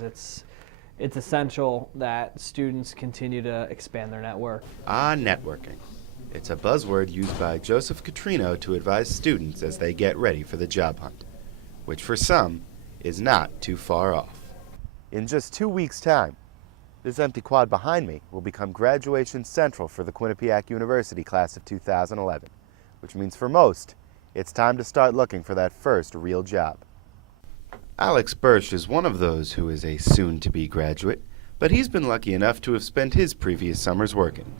It's it's essential that students continue to expand their network. Networking. It's a buzzword used by Joseph Catrino to advise students as they get ready for the job hunt, which for some is not too far off. In just 2 weeks' time, this empty quad behind me will become graduation central for the Quinnipiac University class of 2011, which means for most, it's time to start looking for that first real job. Alex Birch is one of those who is a soon-to-be graduate, but he's been lucky enough to have spent his previous summers working.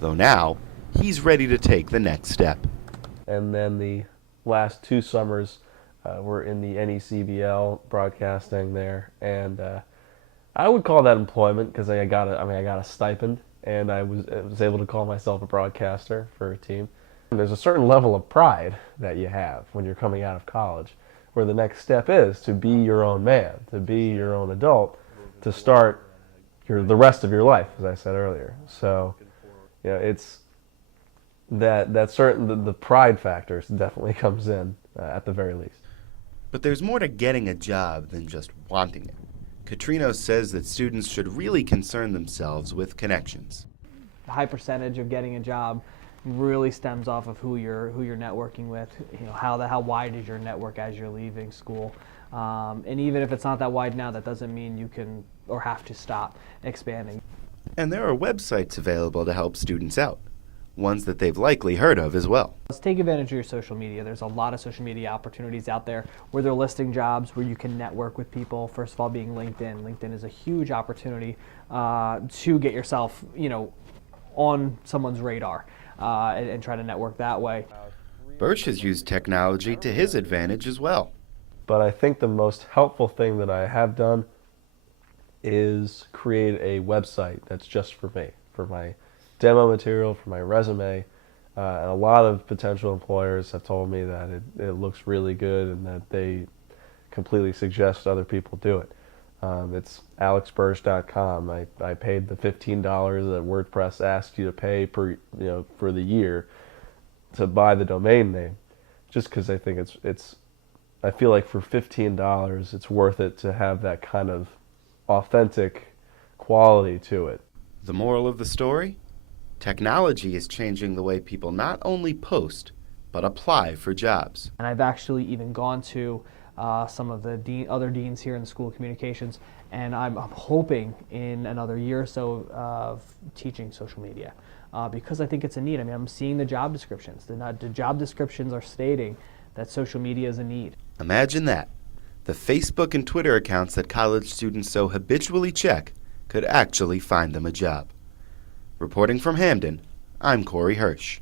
Though now, he's ready to take the next step. And then the last 2 summers were in the NECBL broadcasting there, and I would call that employment because I got a stipend, and I was able to call myself a broadcaster for a team. And there's a certain level of pride that you have when you're coming out of college, where the next step is to be your own man, to be your own adult, to start the rest of your life, as I said earlier. So, it's the pride factor definitely comes in at the very least. But there's more to getting a job than just wanting it. Catrino says that students should really concern themselves with connections. The high percentage of getting a job really stems off of who you're networking with. How wide is your network as you're leaving school, and even if it's not that wide now, that doesn't mean you can or have to stop expanding. And there are websites available to help students out, ones that they've likely heard of as well. Let's take advantage of your social media. There's a lot of social media opportunities out there where they're listing jobs where you can network with people. First of all, being LinkedIn. LinkedIn is a huge opportunity to get yourself, on someone's radar and try to network that way. Birch has used technology to his advantage as well. But I think the most helpful thing that I have done is create a website that's just for me, for my demo material, for my resume. And a lot of potential employers have told me that it looks really good and that they completely suggest other people do it. It's alexbirch.com. I paid the $15 that WordPress asks you to pay for the year to buy the domain name, just because I think I feel like for $15 it's worth it to have that kind of authentic quality to it. The moral of the story? Technology is changing the way people not only post, but apply for jobs. And I've actually even gone to some of the other deans here in the School of Communications, and I'm hoping in another year or so of teaching social media because I think it's a need. I'm seeing the job descriptions. The job descriptions are stating that social media is a need. Imagine that. The Facebook and Twitter accounts that college students so habitually check could actually find them a job. Reporting from Hamden, I'm Corey Hirsch.